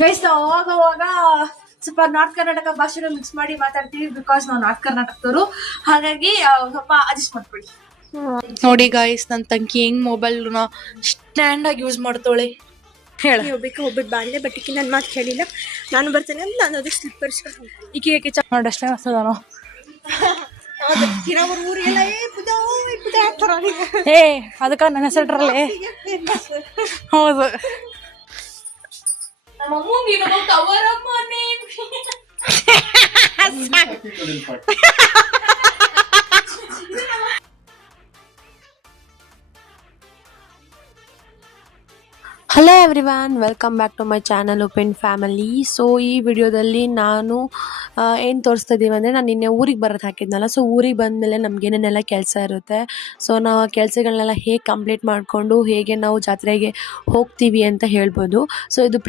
Guys ನಾವು ಹೋಗುವಾಗ ಸ್ವಲ್ಪ ನಾರ್ತ್ ಕರ್ನಾಟಕ ಭಾಷೆನ ಮಿಕ್ಸ್ ಮಾಡಿ ಮಾತಾಡ್ತೀವಿ ಬಿಕಾಸ್ ನಾವು ನಾರ್ತ್ ಕರ್ನಾಟಕದವರು. ಹಾಗಾಗಿ ಸ್ವಲ್ಪ ಅಡ್ಜಸ್ಟ್ ಮಾಡ್ಕೊಳ್ಳಿ. ನೋಡಿ ಗಾಯ್ಸ್, ನನ್ನ ತಂಗಿ ಹೆಂಗ್ ಮೊಬೈಲ್ ಸ್ಟ್ಯಾಂಡ್ ಆಗಿ ಯೂಸ್ ಮಾಡ್ತಾಳೆ ಹೇಳ. ಹೋಗ್ಬಿಟ್ಟು ಬಾಂಡೆ ಬಟ್ ಈಕಿ ನನ್ನ ಮಾತು ಕೇಳಿಲ್ಲ. ನಾನು ಬರ್ತೇನೆ ಅಂತ ನಾನು ಅದಕ್ಕೆ ಸ್ಲಿಪ್ಪರ್ಸ್ ಈಕೆ ಚೆಕ್ ಮಾಡಿ ಅಷ್ಟೇ ಅನ್ಸದಾನೋ. ಊರಿಗೆಲ್ಲ ಏ ಅದಕ್ಕ ನನ್ನ ಹೆಸರಲ್ಲೇ ಹೌದು. Hello everyone, welcome back to my channel open family. So ಈ ವಿಡಿಯೋದಲ್ಲಿ ನಾನು ಏನು ತೋರಿಸ್ತಾ ಇದ್ದೀವಿ ಅಂದರೆ, ನಾನು ನಿನ್ನೆ ಊರಿಗೆ ಬರೋದು ಹಾಕಿದ್ನಲ್ಲ. ಸೊ ಊರಿಗೆ ಬಂದಮೇಲೆ ನಮ್ಗೆ ಏನೇನೆಲ್ಲ ಕೆಲಸ ಇರುತ್ತೆ, ಸೊ ನಾವು ಆ ಕೆಲಸಗಳನ್ನೆಲ್ಲ ಹೇಗೆ ಕಂಪ್ಲೀಟ್ ಮಾಡಿಕೊಂಡು ಹೇಗೆ ನಾವು ಜಾತ್ರೆಗೆ ಹೋಗ್ತೀವಿ ಅಂತ ಹೇಳ್ಬೋದು. ಸೊ ಇದು